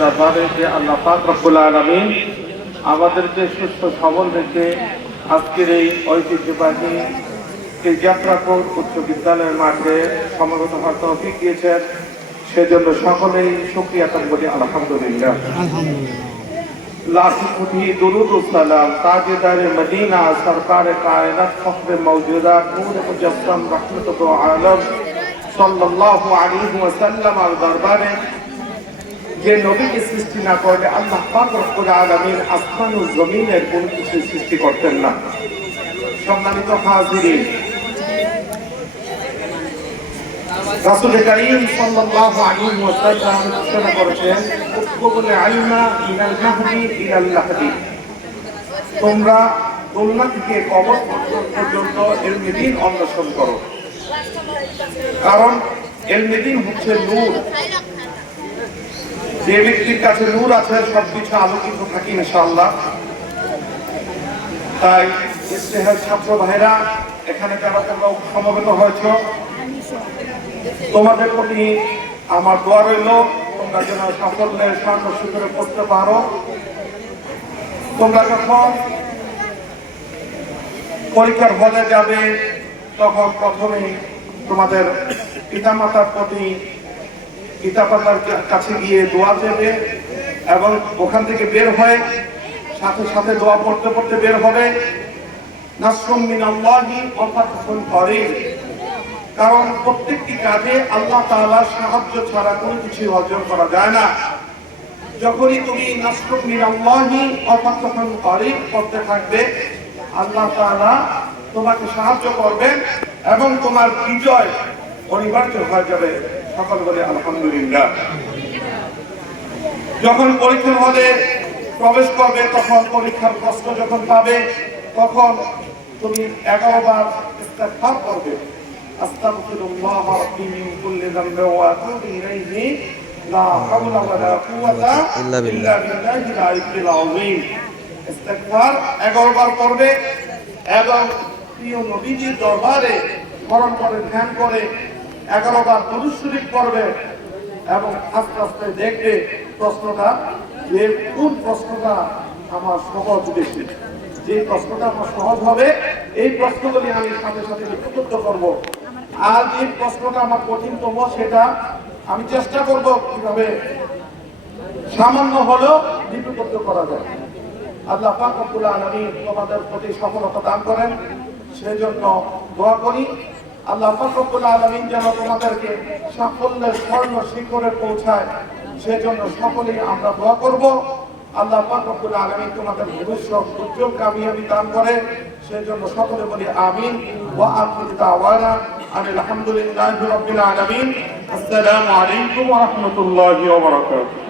দরবারে যে আল্লাহ পাক আমাদেরকে সুস্থ সবল রেখে আজকের এই ঐতিহ্যবাহী এই যাত্রাপুর উচ্চ বিদ্যালয়ের মাঠে সমাগত হওয়ার তহফিক দিয়েছেন। সেজন্য সকলেই সুক্রিয়া করেন বলি আলহামদুলিল্লাহ। লাখ মদিনা সরকার কায়নাত মৌজুদা নূর মুজাসসাম রহমত আলম সাল্লাল্লাহু আলাইহি দরবারে যে নবীকে সৃষ্টি না করলে আল্লাহ পাক রব্বুল আলামিন আসমান ও জমিনের কিছু সৃষ্টি করতেন না। সম্মানিত হাজিরিন, রাসূল করিম সাল্লাল্লাহু আলাইহি ওয়াসাল্লাম ঘোষণা করেছেন মিনাল মাহদি লাহদি। তোমরা দোলনা থেকে কবর পর্যন্ত এলমে দিন অন্বেষণ করো। কারণ এলমে দিন হচ্ছে নূর। যে ব্যক্তির কাছে নূর আছে সবকিছু আলোকিত থাকি ইনশাআল্লাহ। তাই ইস্তেহার ছাত্র ভাইরা, এখানে যারা তোমরা সমবেত হয়েছ, তোমাদের প্রতি আমার দোয়া রইল, তোমরা যেন সাফল্যের সামনে সুতরে করতে পারো। তোমরা যখন পরীক্ষার হলে যাবে তখন প্রথমে তোমাদের পিতামাতার প্রতি পিতামাতার কাছে গিয়ে দোয়া দেবে এবং ওখান থেকে বের হয়ে সাথে সাথে দোয়া পড়তে পড়তে বের হবে। কারণ প্রত্যেকটি কাজে আল্লাহ তাআলার সাহায্য ছাড়া কোনো কিছু অর্জন করা যায় না। যখনই তুমি ওয়া ফাতহুন করিম করতে থাকবে, আল্লাহ তাআলা তোমাকে সাহায্য করবেন এবং তোমার বিজয় অনিবার্য হয়ে যাবে। সকল বলে আলহামদুলিল্লাহ। যখন পরীক্ষার হলে প্রবেশ করবে তখন পরীক্ষার প্রশ্ন যখন পাবে তখন তুমি এগারো বার ইস্তেগফার করবে। আস্তাগফিরুল্লাহ রাব্বি মিন কুল্লি যামবি ওয়া আতুবু ইলাইহি। লা হাওলা ওয়া লা কুওয়াতা ইল্লা বিল্লাহিল আলিয়্যিল আযীম। ইস্তেগফার এগারো বার করবে এবং প্রিয় নবীজির দরবারে স্মরণ করে, ধ্যান করে এগারো বার দরুদ শরীফ পড়বে এবং আস্তে আস্তে দেখবে প্রশ্নটা যে কোন প্রশ্নটা আমার সহজ বেশি যে প্রশ্নটা আমার সহজ হবে, এই প্রশ্নগুলি আমি সাথে সাথে লিপিবদ্ধ করব। আর যে প্রশ্নটা আমার কঠিনতম, সেটা আমি চেষ্টা করব কীভাবে সামান্য হলেও লিপিবদ্ধ করা যায়। আল্লাহ পাক রব্বুল আলামিন তোমাদের প্রতি সফলতা দান করেন। সেজন্য দোয়া করি, আল্লাহ রব্বুল আলামিন যেন তোমাদেরকে সাফল্যের স্বর্ণ শিখরে পৌঁছায়, সেজন্য সকলেই আমরা দোয়া করব। আল্লাহ রব্বুল আলামিন তোমাদের ভবিষ্যৎ উজ্জ্বল কামিয়াবি দান করে, সেজন্য সকলে বলি আমিন, ওয়া আখিরু দাওয়ানা আলহামদুলিল্লাহি রাব্বিল আলামিন। আসসালামু আলাইকুম ওয়া রাহমাতুল্লাহি ওয়া বারাকাতুহু।